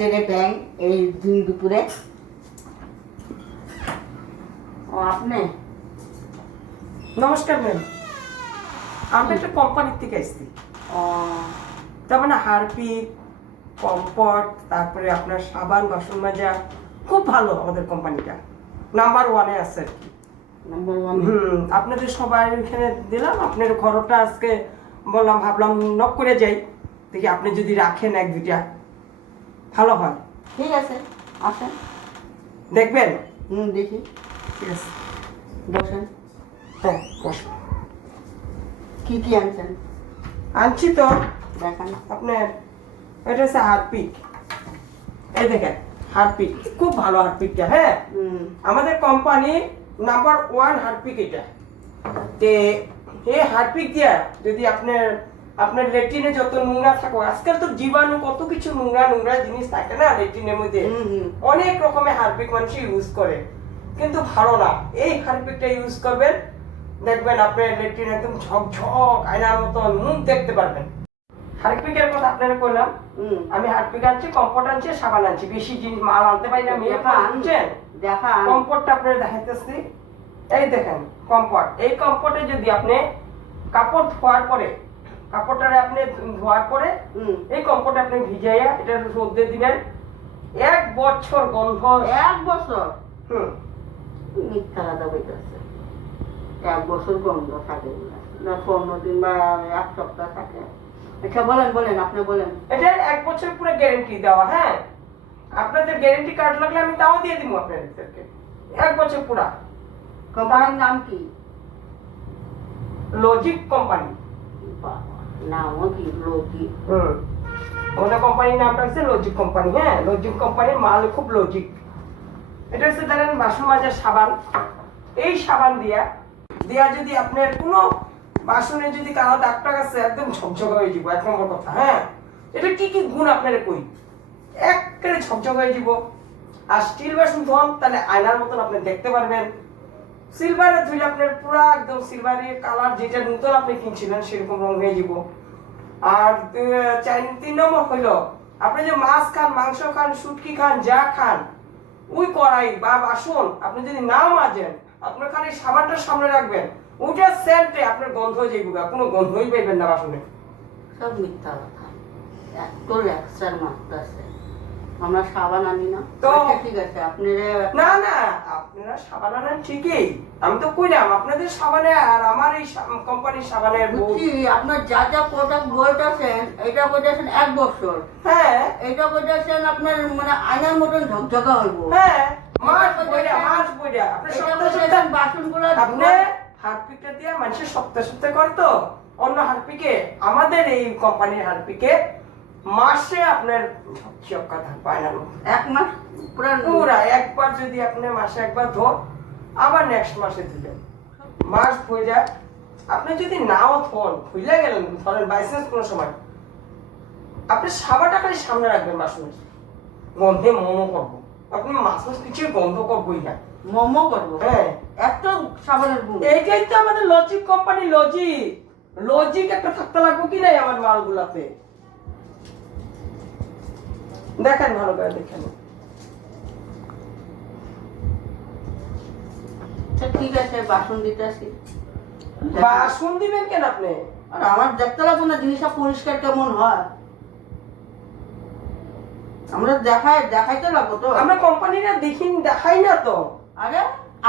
খাইছে রে ব্যাং এই দিন দুপুরে? ও আপনি? নমস্কার ম্যাম, আমি একটা কোম্পানির থেকে এসেছি। ও তার মানে হারপিক, কম্পট, তারপরে আপনার সাবান, বাসন মাজা খুব ভালো আমাদের কোম্পানিটা, নাম্বার 1-এ আছে আর কি। নাম্বার 1? আপনাদের সবাই এখানে দিলাম, আপনার ঘরটা আজকে বললাম, ভাবলাম নক করে যাই, দেখি আপনি যদি রাখেন 1-2টা ভালো হয়। ঠিক আছে, আসেন। দেখবেন? দেখি। ঠিক আছে, বসেন। হ্যাঁ বসুন। কি কি আনছেন আনছি তো, দেখান। আপনার এটা হচ্ছে হারপিক, এই দেখেন হারপিক, খুব ভালো হারপিকটা। হ্যাঁ, আমাদের কোম্পানি নাম্বার 1 হারপিক এটা। তে এই হারপিক দিয়া যদি আপনার লেট্রিনে যত নোংরা থাকো, আজকাল তো জীবাণু কত কিছু নোংরা নোংরা জিনিস থাকে না লেট্রিনের মধ্যে, অনেক রকমের হারপিক মানুষ ইউজ করে, কিন্তু ভালো না। এই হারপিকটা ইউজ করবেন, দেখবেন আপনার লেট্রিন একদম ঝকঝক আয়নার মতন মুখ দেখতে পারবেন। হারপিকের কথা আপনারা কইলাম, আমি হারপিক আনছি, কম্পোর্ট আনছি, সাবান আনছি, বেশি জিনিস মাল আনতে পারি না। আনছেন দেখা কম্পোর্টটা আপনারা দেখাইতেছি, এই দেখেন কম্পোর্ট। এই কম্পোর্টে যদি আপনি কাপড় ধোয়ার পরে, কাপড়টারে আপনি ধোয়ার পরে এই কম্পোর্টে আপনি ভিজাইয়া এটা রোদে দিবেন, 1 বছর গন্ধ। 1 বছর? মিথ্যা কথা বলতেছে। 1 বছর গন্ধ থাকে না, 15 দিন বা 1 সপ্তাহ থাকে। আচ্ছা বলেন বলেন, আপনি বলেন। এটা 1 বছর পুরো গ্যারান্টি দেওয়া। হ্যাঁ, আপনাদের গ্যারান্টি কার্ড লাগলে আমি তাও দিয়ে দিব আপনাদেরকে, 1 বছর পুরা। কোম্পানির নাম কি? Logic company. নামও কি? লজিক? আমাদের কোম্পানির নামটা হচ্ছে লজিক কোম্পানি। হ্যাঁ, লজিক কোম্পানির মাল খুব লজিক। এটা হচ্ছে ধরেন বাসন মাজার সাবান। এই সাবান দিয়া যদি আপনার কোনো বাসনে যদি কালো দাগ টাগ আছে, একদম ঝকঝক হয়ে যাব। 1 নম্বর কথা। হ্যাঁ, এটা কি কি গুণ আপনারা কই, একেবারে ঝকঝক হয়ে যাব। আর স্টিল বাসন ধোন, তাহলে আয়নার মতন আপনি দেখতে পারবেন। সিলভারে ধুইলে আপনার পুরা একদম সিলভারের কালার, যেটা নতুন আপনি কিনছিলেন সেরকম রং হয়ে যাব। আর 3 নম্বর হইলো, আপনি যে মাছ খান, মাংস খান, শুটকি খান, যা খান, ওই কড়াই বা বাসন আপনি যদি না মাজেন, আপনার খালি সাবানটা সামনে রাখবেন, ওইটা সেন্টে আপনার গন্ধ হয়ে যাইব, কোনো গন্ধই পাইবেন না বাসনে। সব মিথ্যা কথা, এত লেকচার মারতেছে। আমরা সাবান আনি না তো? ঠিক আছে, আপনারা না না, আপনারা সাবান আনেন ঠিকই, আমি তো কইলাম আপনাদের সাবানে আর আমার এই কোম্পানির সাবানের বুঝছি। আপনার যা যা প্রোডাক্ট বলতেছেন, এটা বলতেছেন 1 বছর। হ্যাঁ, এটা বলতেছেন আপনার মানে আয়নার মতন ঝকঝকা হইব। হ্যাঁ, মাস বইরা আপনি সপ্তাহে বাসনগুলো আপনি হারপিকটা দিয়ে মানুষের সপ্তাহে করে তো, অন্য হারপিকে, আমাদের এই কোম্পানির হারপিকে মাসে আপনার ঝকঝকা থাকবে আয়নার মতো। 1 মাস পুরা একবার যদি আপনি মাসে একবার ধোন, আবার নেক্সট মাসে দিলেন, মাস বইরা আপনি যদি নাও ধোন, ভুলে গেলেন, ধরেন বাইসেন্স কোনো সময়, আপনি সাবানটা খালি সামনে রাখবেন, বাসনের গন্ধে মোমো করবো, আপনি মাছ কিছু গন্ধ করবোই না, মোমো করবো। হ্যাঁ, এত সাবানের গুণ। এইটাই তো আমাদের লজিক কোম্পানি। লজিক একটা থাকতে লাগবে কি নাই আমার মালগুলাতে। দেখেন ভালো করে, দেখেন। ঠিক আছে, বাসন দিতেছি। বাসন দিবেন কেন আপনি? আর আমার দেখতে লাগবো না জিনিসটা পরিষ্কার কেমন হয়, আমরা দেখাইতে লাগবো তো। আমরা কোম্পানিরা দেখাই না তো। আরে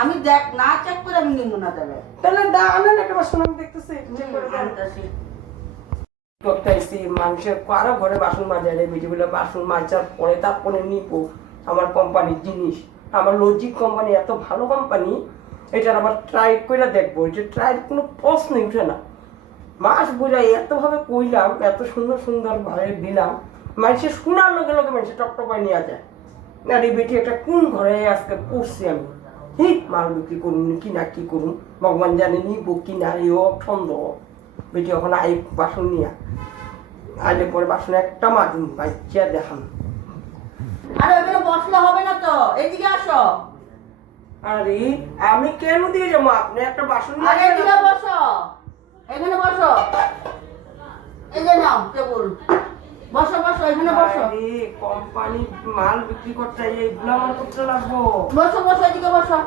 আমি না চেক করে আমি নিব না। তাহলে আনেন একটা বাসন, আমি দেখতেছি চেক করে আনতেছি। করতেছি মানুষের কারো ঘরে বাসন মাজার, বিজেগুলো বাসন মাজার পরে তারপরে নিবো আমার কোম্পানির জিনিস। আমার লজিক কোম্পানি এত ভালো কোম্পানি, এটার আবার ট্রাই করে দেখবো, এটা ট্রাই কোনো প্রশ্নই উঠে না। মাস বুঝাই এতভাবে কইলাম, এত সুন্দর সুন্দর ভাবে দিলাম, মানুষের শোনার লগে লগে মানুষের টপটপায় নিয়ে যায়। আরে বেটি একটা কোন ঘরে আজকে পড়ছি আমি, মাল বিক্রি করুন কি না কি করুন, ভগবান জানে নিব কি না, এও সন্দেহ। বেটি ওখানে আই বাসন নিয়ে আইলে পরে বাসন একটা মাজুন, বাচ্চা দেখান। আরে এখানে বসলে হবে না তো, এদিকে আসো। আরে আমি কেন দিয়ে যাবো, আপনি একটা বাসন নিয়ে আরে এদিকে বসো, এখানে বসো। এই যে নাও টেবিল। বসো বসো, এখানে বসো। আরে কোম্পানি মাল বিক্রি করতে এইগুলো আমার করতে লাগবো। বসো বসো, এদিকে বসো।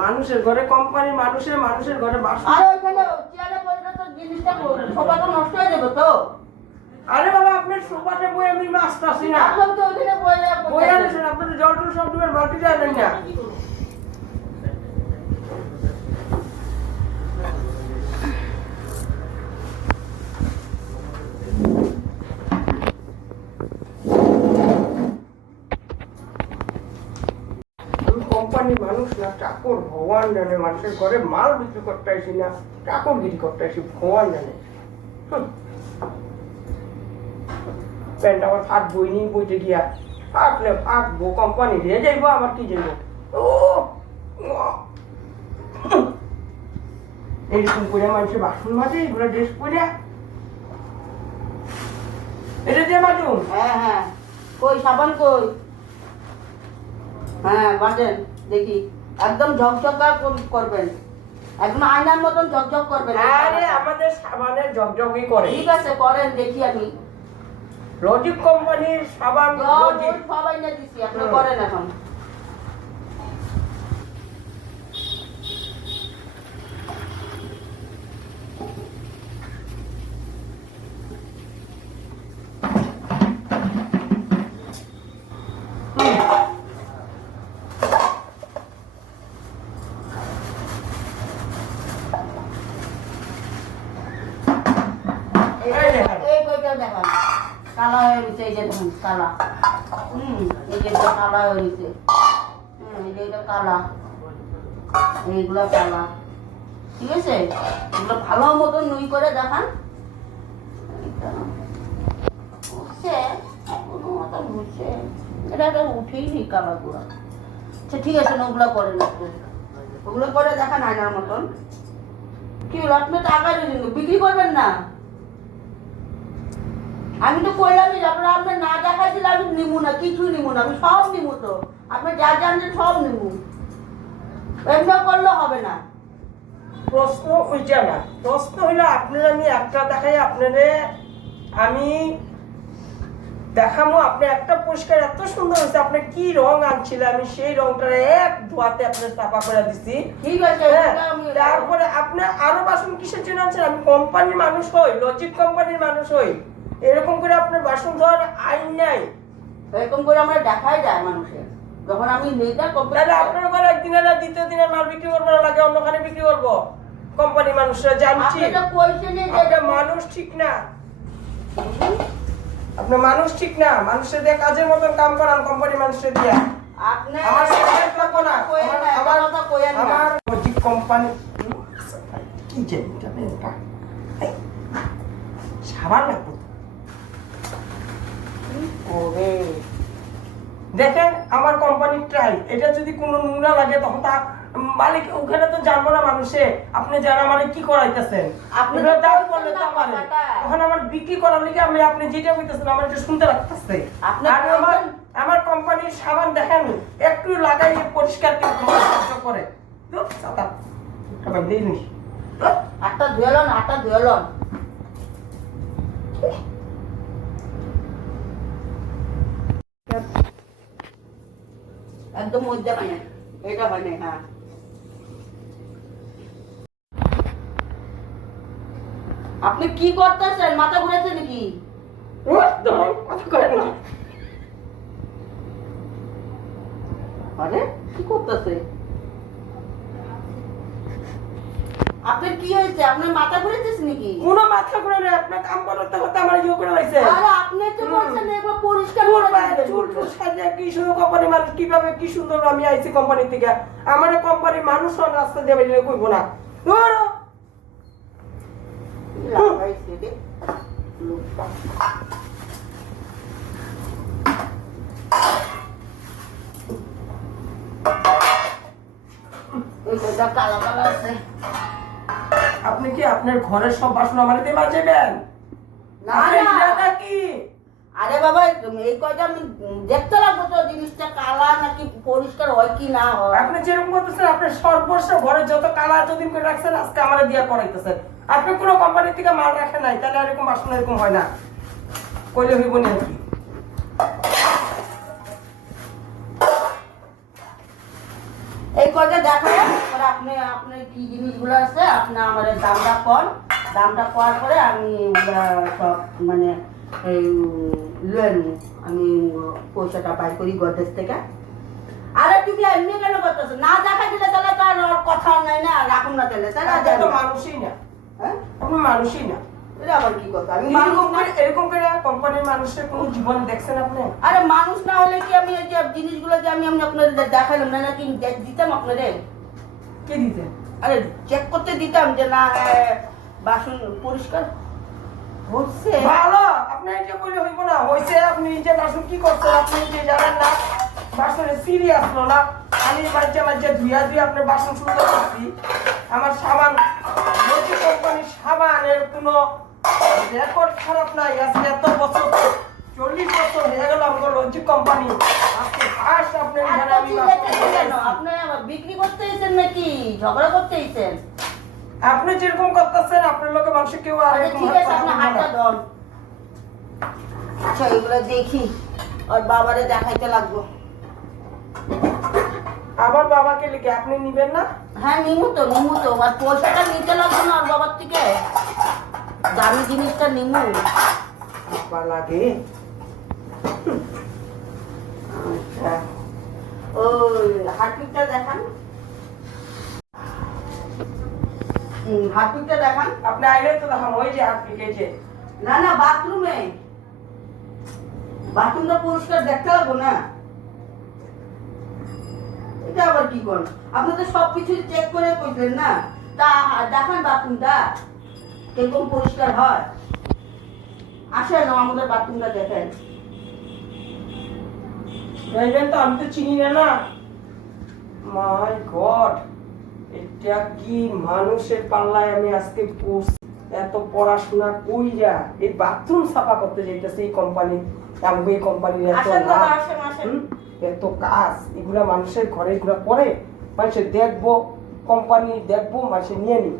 মানুষের ঘরে কোম্পানি, মানুষের ঘরে বাসন। আর ওইখানে চেয়ারে বসে তো জিনিসটা সোফাটা নষ্ট হয়ে যাবে তো। আরে বাবা, আপনার সোফাতে বই আমি আসতেছি না। এখন তো ওইখানে বই আনেছেন, আপনার জল টল সব ডুবের বালতিতে আনেন না। কোম্পানির মানুষ না, চাকর, ভগবান জানে। মানুষের ঘরে মাল বিক্রি করতে আসি না, চাকরগিরি করতে আসি, ভগবান জানে। প্যান্ট আমার ফাটবই নি, বইতে গিয়া ফাটবো, কোম্পানি দিয়ে যাইবো, আবার কি যাইবো। ও এইরকম করে মানুষের বাসন মাজে, এগুলো ড্রেস পরে এটা দিয়ে মাজুন। হ্যাঁ হ্যাঁ, কই সাবান কই? হ্যাঁ বাজেন দেখি, একদম ঝকঝকা করবেন, একদম আয়নার মতন ঝকঝক করবেন। আরে আমাদের সাবানে ঝকঝকই করে। ঠিক আছে, করেন দেখি আমি। লজিক কোম্পানির সাবান, লজিক সবাই না দিছি, আপনি করেন এখন। এই কইটা দেখান, কালা হয়ে গেছে, এই যে দেখুন কালা। এই যে এটা কালা হয়ে গেছে। এই যে এটা কালা, এইগুলা কালা। ঠিক আছে, এগুলো ভালো মতন নুই করে দেখান। উঠছে, কোনো মতন উঠছে, এটা তো উঠেই নি কালা গুঁড়া। আচ্ছা ঠিক আছে, ওগুলো করেন একটু, ওগুলো করে দেখান আয়নার মতন। কি হলো, আপনি টাকা দিলেন, বিক্রি করবেন না? আমি তো কইলামই, আপনার আপনি না দেখাই দিলে আমি নিবো না, কিছু নিবো না, আমি সব নিবো তো। আপনি যা জানছেন সব নিবো, এমনি করলে হবে না। প্রশ্ন ওইটা না, প্রশ্ন হইলো আপনার আমি একটা দেখাই, আপনারে আমি দেখামো, আপনি একটা পরিষ্কার এত সুন্দর হয়েছে, আপনি কি রং আনছিল, আমি সেই রংটা এক ধোয়াতে আপনার চাপা করে দিছি। ঠিক আছে, তারপরে আপনি আরো বাসন কিসের জন্য আনছেন? আমি কোম্পানির মানুষ হই, লজিক কোম্পানির মানুষ হই, এরকম করে আপনার বাসন ধোয়ার আইন নাই। এরকম করে আমরা দেখাই যায় মানুষের, যখন আমি নিজে তাহলে আপনার ঘরে একদিনের আর দ্বিতীয় দিনের মাল বিক্রি করবো না, লাগে অন্যখানে বিক্রি করবো। কোম্পানি মানুষরা জানছি আপনার মানুষ ঠিক না, আপনার মানুষ ঠিক না, মানুষের দিয়ে কাজের মতন কাম করান কোম্পানি মানুষের দিয়া। আমার লজিক কোম্পানি কি জানি সাবান লাগবে। দেখেন আমার কোম্পানির ট্রাই, এটা যদি কোনো নোংরা লাগে তখন তা মালিক ওখানে তো জানবো না মানুষে আপনি যারা মানে কি করাইতেছেন। আপনি দাম বললে তো পারে তখন আমার বিক্রি করার লিগে আমি আপনি যেটা কইতেছেন আমার এটা শুনতে লাগতেছে। আর আমার কোম্পানির সাবান দেখেন একটু লাগাই পরিষ্কার করে আটটা ধুয়েলন, আটটা ধুয়েলন। একদম মধ্যে হয় না, এটা হয় না। হ্যাঁ আপনি কি করতেছেন, মাথা ঘুরেছে নাকি? আরে কি করতেছে? আপনার কি হয়েছে? আপনার মাথা ঘুরেছে নাকি? কোনো মাথা ঘুরে না, আপনার কাম করতে করতে আমার ইয়ে করে হয়েছে। আরে আপনি তো বলছেন এগুলো পরিষ্কার করে দিবেন। চুল টুল সাজিয়ে কি সুন্দর কোম্পানি মানুষ, কিভাবে কি সুন্দর আমি আইছি কোম্পানি থেকে। আমার কোম্পানির মানুষ রাস্তা দিয়ে বেরিয়ে কইব না। লাগাইছে রে লোকটা। ওই যে কালা কালা আছে। আপনি কি আপনার ঘরের সব বাসন আমার দিয়ে মাজবেন? না নাকি? আরে বাবা, এই কয়টা আমি দেখতে লাগবো তো জিনিসটা কালা নাকি পরিষ্কার হয় কি না হয়। আপনি যেরকম করতেছেন আপনার সর্বস্ব ঘরে যত কালা এতদিন করে রাখছেন আজকে আমার দিয়া করাইতেছেন। আপনি কোনো কোম্পানি থেকে মাল রাখেন নাই, তাহলে এরকম বাসন এরকম হয় না। কইলে হইব না কি এই কয়টা দেখাবেন, পরে আপনি আপনার কি জিনিসগুলো আছে আপনি আমাদের দামটা কর, দামটা করার পরে আমি সব মানে এই লয়ে নিব, আমি পয়সাটা পাই করি গডরেজ থেকে। আরে তুমি এমনি কেন করতেছো? না দেখা দিলে তাহলে তো আর কথা নাই না, রাখুন না তাহলে, তাই না? তো মানুষই না, হ্যাঁ আপনি মানুষই না। এটা আবার কি কথা? আমি এরকম করে কোম্পানির মানুষের কোনো জীবন দেখছেন আপনি? আরে মানুষ না হলে কি আমি এই যে জিনিসগুলো যে আমি আপনাদের দেখালাম না, নাকি দিতাম আপনাদের? কে দিতে? আরে চেক করতে দিতাম যে না বাসন পরিষ্কার হচ্ছে। ভালো, আপনি এটা কইলে হইব না। হইছে আপনি নিজে বাসন কি করছেন আপনি নিজে জানেন না। বাসনে সিরি আসলো না, আমি মাঝে মাঝে ধুইয়া ধুয়ে আপনার বাসন সুন্দর করছি। আমার সাবান নদী কোম্পানির সাবানের কোনো রেকর্ড খারাপ নাই। আজকে এত বছর 40 বছর হয়ে গেল আমার লজিক কোম্পানি। আজকে ফার্স্ট আপনার এখানে আমি আপনি আবার বিক্রি করতে এসেছেন নাকি ঝগড়া করতে এসেছেন? আপনি যেরকম করতেছেন আপনার লোকে মানুষ কেউ আর এরকম ঠিক আছে, আপনি হাতটা ধর। আচ্ছা এগুলো দেখি আর বাবারে দেখাইতে লাগবো। আবার বাবাকে লিখে আপনি নিবেন না? হ্যাঁ নিমু তো আর পয়সাটা নিতে লাগবে না আর বাবার থেকে, দামি জিনিসটা নিমু। বাবা লাগে। আচ্ছা ওই হাতপিকটা দেখান, হাতপিকটা দেখান। আপনি আইলে তো দেখাম ওই যে হাত লিখেছে। না না বাথরুমটা পরিষ্কার দেখতে লাগবো না, এটা আবার কি করেন? আপনি তো সবকিছু চেক করে কইলেন না, তা দেখান বাথরুমটা কিরকম পরিষ্কার হয়। আসেন আমাদের বাথরুমটা দেখেন। দেখবেন তো আমি তো চিনি না না। মাই গড, এটা কি মানুষের পাল্লায় আমি আজকে পড়ছি। এত পড়াশোনা কইরা এই বাথরুম সাফা করতে যাইতেছে এই কোম্পানি, আমাকে এই কোম্পানির এত আসেন লাভ, দাদা, আসেন। এত কাজ, এগুলা মানুষের ঘরে এগুলা করে মানুষের দেখবো, কোম্পানি দেখবো, মানুষের নিয়ে নিব।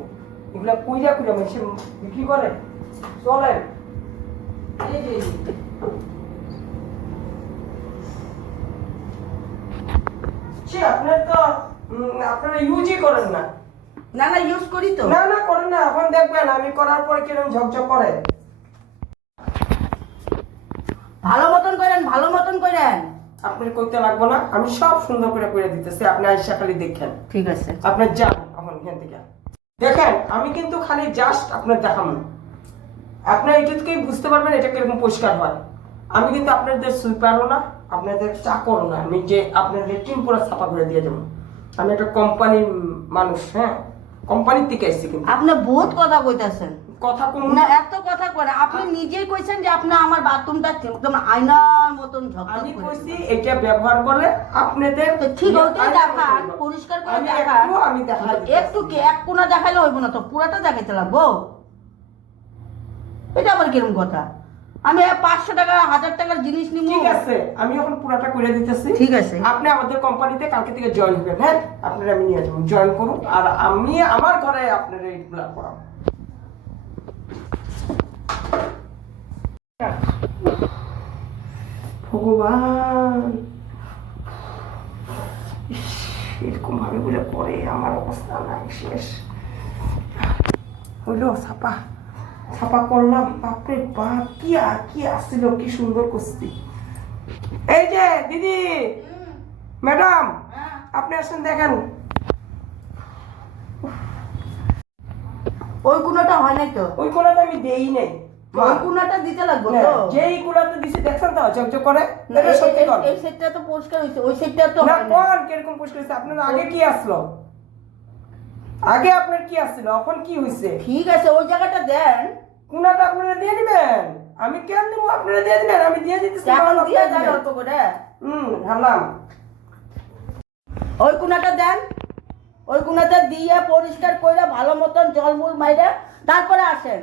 এগুলা কইরা মানুষের বিক্রি করে। চলেন এই যে আপনার তো আপনারা ইউজই করেন না। না ইউজ করি তো। না করেন না, এখন দেখবেন আমি করার পরে কিরকম ঝকঝক করে। ভালো মতন করেন। আপনার কইতে লাগবো না, আমি সব সুন্দর করে দিতেছি, আপনি আইসা খালি দেখেন। ঠিক আছে, আপনি যান এখন এখান থেকে দেখেন, আমি কিন্তু খালি জাস্ট আপনার দেখাবো। আপনার এটা থেকেই বুঝতে পারবেন এটা কিরকম পরিষ্কার হয়। আমি কিন্তু আপনাদের সুইপারও না, আপনাদের চাকরও না, আমি যে আপনার লেট্রিন পুরো সাফা করে দিয়ে যাবো। আমি একটা কোম্পানির মানুষ, হ্যাঁ কোম্পানির থেকে আসছি। কিন্তু আপনি বহুত কথা কইতাছেন। কথা কম না এত কথা কয় না, আপনি নিজেই কইছেন যে আপনি আমার বাথরুমটা একদম আয়নার মতন ঝকঝক আমি করে। কইছি এটা ব্যবহার করলে আপনাদের তো ঠিক ওইটা দেখান, পরিষ্কার করে দেখান। আমি দেখাই একটু কি এক কোণা দেখাইলে হইব না তো, পুরাটা দেখাইতে লাগবো। এটা আবার কিরকম কথা? আমি 500 টাকা 1000 টাকার জিনিস নিব। ঠিক আছে, আমি এখন পুরাটা করে দিতেছি। ঠিক আছে, আপনি আমাদের কোম্পানিতে কালকে থেকে জয়েন হবেন। হ্যাঁ আপনারা আমি নিয়ে যাবো, জয়েন করুন, আর আমি আমার ঘরে আপনারা এইগুলা করাবো। ভগবান, এরকম ভাবে বলে পরে আমার অবস্থা নাই, শেষ হইল। ছাপা করলাম, বাপরে বাপ, কি আসছিল, কি সুন্দর করছি। এই যে দিদি, ম্যাডাম, আপনি আসেন দেখেন। ওই কোণাটা হয় নাই তো, ওই কোনাটা আমি দেই নাই, ওই কোণাটা দিতে লাগবে তো। যেই কোনাতে দিছি দেখছেন তো চকচক করে। এটা সত্যি কথা, এই সেটটা তো পরিষ্কার হইছে, ওই সেটটা তো না হয় না। কোন কিরকম পরিষ্কার হইছে? আপনার আগে কি আসলো? আগে আপনার কি আসছিল, এখন কি হইছে? ঠিক আছে, ওই জায়গাটা দেন। কোনাটা আপনারা দিয়ে দিবেন, আমি কেন দেবো? আপনারা দিয়ে দিবেন, আমি দিয়ে দিতেছি। এখন দিয়ে দেন অল্প করে। হারলাম। ওই কোণাটা দেন, ওই কোণাটা দিয়ে পরিষ্কার করে ভালো মতন জল মুল মাইরে তারপরে আসেন।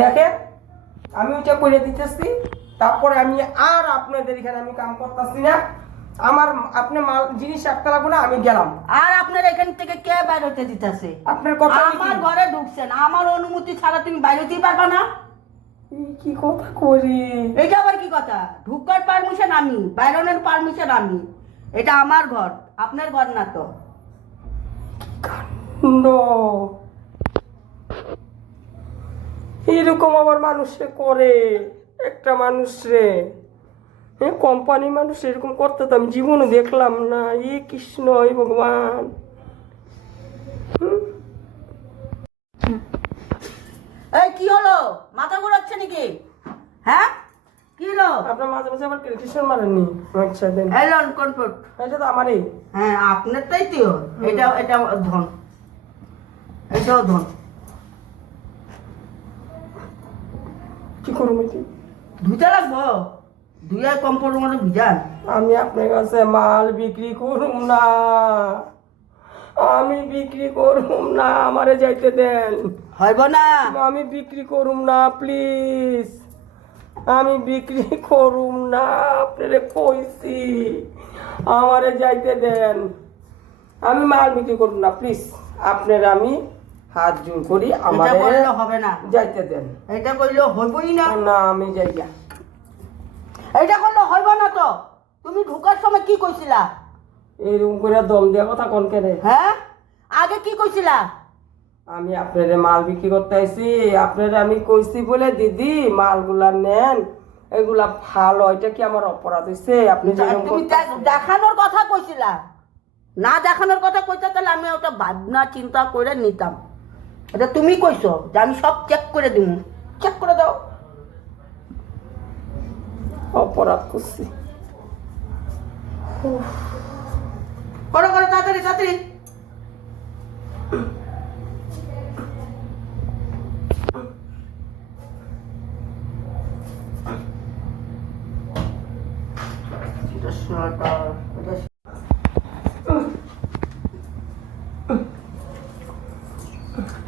দেখেন আমি ওইটা করে দিতেছি, তারপরে আমি আর আপনাদের এখানে আমি কাম করতেছি না। আমার আপনি মাল জিনিস রাখতে লাগবো না, আমি গেলাম। আর আপনার এখান থেকে কে বাইর হতে দিতেছে? আপনার কথা আমার ঘরে ঢুকছেন, আমার অনুমতি ছাড়া তুমি বাইরে হতেই পারবা না। এই কি কথা করি? এটা আবার কি কথা? ঢুকার পারমিশন আমি, বাইরনের পারমিশন আমি। এটা আমার ঘর, আপনার ঘর না তো। নো, এরকম আবার মানুষে করে? একটা মানুষ রে, কোম্পানি মানুষ এরকম করতে তো আমি জীবনে দেখলাম না। ই কৃষ্ণ, ই ভগবান। এই কি হলো? মাথা ঘোরাচ্ছে নাকি? হ্যাঁ, কি হলো? আপনার মাঝে মাঝে আবার ক্রিটিশন মারেননি? আচ্ছা দেন। এলন কনফোর্ট। এটা তো আমারই। হ্যাঁ, আপনারটাই তো। এটা ধন, এটাও ধন। কি করবো এটি? ধুতে লাগবো, ধুয়ে কম্পোর্টের মধ্যে ভিজান। আমি আপনার কাছে মাল বিক্রি করুম না, আমি বিক্রি করুম না, আমারে যাইতে দেন। হইব না। আমি বিক্রি করুম না, প্লিজ। আমি বিক্রি করুম না, আপনারে কইছি, আমারে যাইতে দেন। আমি মাল বিক্রি করুম না, প্লিজ। আপনার আমি হাত জোর করি, এটা আমারে করলে হবে না, যাইতে দেন। এটা করলে হইবই না। না, আমি যাই না। এটা করলে হইব না তো। তুমি ঢুকার সময় কি কইছিলা? এরকম করে দম দেওয়া কথা কোন কেনে? হ্যাঁ, আগে কি কইছিলা? আমি আপনারে মাল বিক্রি করতে আইছি, আপনারে আমি কইছি বলে দিদি মালগুলা নেন, এগুলা ভালো। এটা কি আমার অপরাধ হইছে? আপনি যেরকম তুমি করতেছেন। দেখানোর কথা কইছিলা, না দেখানোর কথা কইতা তাহলে আমি ওটা ভাবনা চিন্তা করে নিতাম। এটা তুমি কইছো যে আমি সব চেক করে দিব। চেক করে দাও। অপরাধ করছি। করো করো, তাড়াতাড়ি তাড়াতাড়ি।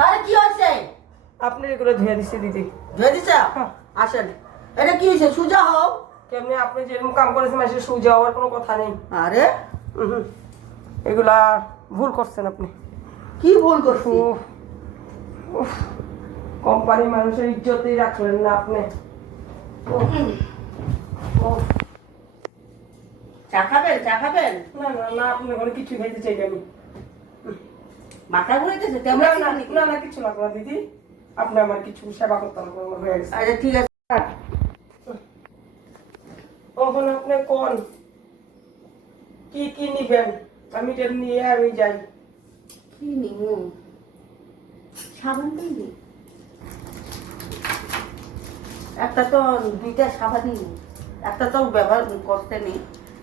আরে কি হয়েছে? আপনি এগুলো ধুয়ে দিচ্ছি দিদি। ধুয়ে দিছে? হ্যাঁ। আসেন। এটা কি হয়েছে? সুজা হও। কেমনি আপনি যেরকম কাম করেছেন মাসে সুজা হওয়ার কোনো কথা নেই। আরে এগুলা ভুল করছেন আপনি। কি ভুল করছি? কোম্পানি মানুষের ইজ্জতই রাখলেন না আপনি। চা খাবেন? চা খাবেন? না না না, আপনি কোনো কিছু খাইতে চাই আমি। মাথা ঘুরাইতেছে না তেমন না না না, কিছু লাগবে না দিদি। আপনি আমার কিছু সেবা করতে লাগবে, আমার হয়ে গেছে। আচ্ছা ঠিক আছে। তখন আপনি কোন কি কি নিবেন? আমি এটা নিয়ে আমি যাই। কি নিমু? সাবান দিবি? একটা তো, দুইটা সাবান নিব। একটা তো ব্যবহার করতে নেই,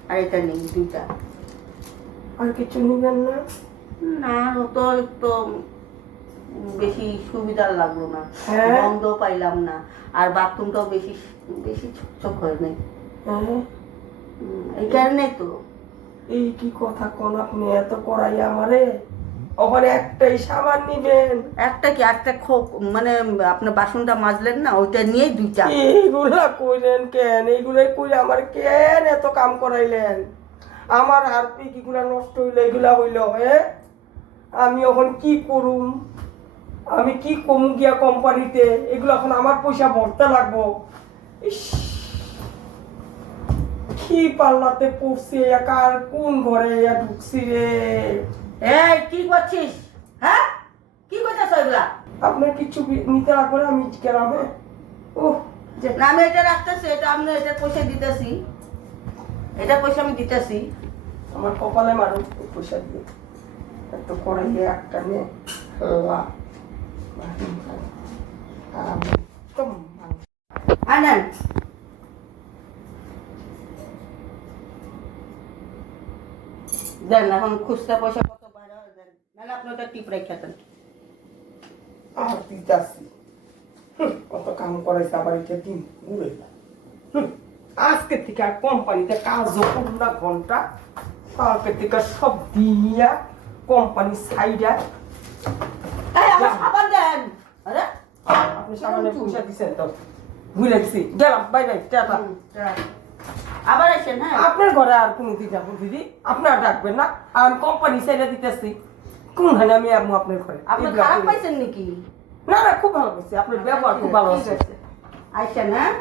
আর এটা নেই, দুইটা। আর কিছু নিবেন না? না, ও তো একটু বেশি সুবিধার লাগলো না, হ্যাঁ? গন্ধ পাইলাম না, আর বাথরুমটাও বেশি বেশি ছোক হয় নাই। হ্যাঁ, এই কারণেই তো। এই কি কথা কোন আপনি? এত করাই আমারে। ওখানে একটাই সাবান নিবেন? একটা কি, একটা মানে আপনার বাসনটা মাজলেন না, ওইটা নিয়ে দুইটা। এইগুলা কইলেন কেন? এইগুলাই কইলে আমার কেন এত কাম করাইলেন? আমার হারপিক এগুলা নষ্ট হইলো, এগুলা হইলো। আমি এখন কি করুম? আমি কি কমু গিয়া কোম্পানিতে? এগুলো এখন আমার পয়সা ভরতে লাগবো। ইস, কি পাল্লাতে পড়ছি, একার কোন ঘরে ঢুকছি রে। এই কি করছিস? হ্যাঁ, কি করছিস ওইগুলা? আপনার কিছু নিতে লাগবে না, আমি গেলাম। ওহ, যে না, আমি এটা রাখতেছি, এটা আমি এটা পয়সা দিতেছি, এটা পয়সা আমি দিতেছি। আমার কপালে মারুন এই পয়সা দিয়ে। এত করাইলে একটা নিয়ে আনেন। দেন, এখন খুচরা পয়সা কত বাইরে দেন, নাহলে আপনি ওটা টিপ রেখে দেন। আর দিতাছি। কত কাম করাইছে, আবার এটা দিন ঘুরে। আজকে থেকে আর কোম্পানিতে কাজও করুন না ঘন্টা, কালকে থেকে সব দিয়া কোম্পানি সাইডে। এই আমার সাবান দেন। আরে আপনি সামনে পয়সা দিচ্ছেন তো ভুলে গেছি, গেলাম, বাই বাই, টাটা। আবার আসেন। হ্যাঁ, আপনার ঘরে আর কোনো যাবো দিদি, আপনার ডাকবেন না, আর আমি কোম্পানি সাইডে দিতেছি। কোনখানে আমি আর আপনার ঘরে? আপনি খারাপ পাইছেন নাকি? না না, খুব ভালো করছে, আপনার ব্যবহার খুব ভালো আছে। আইসেন হ্যাঁ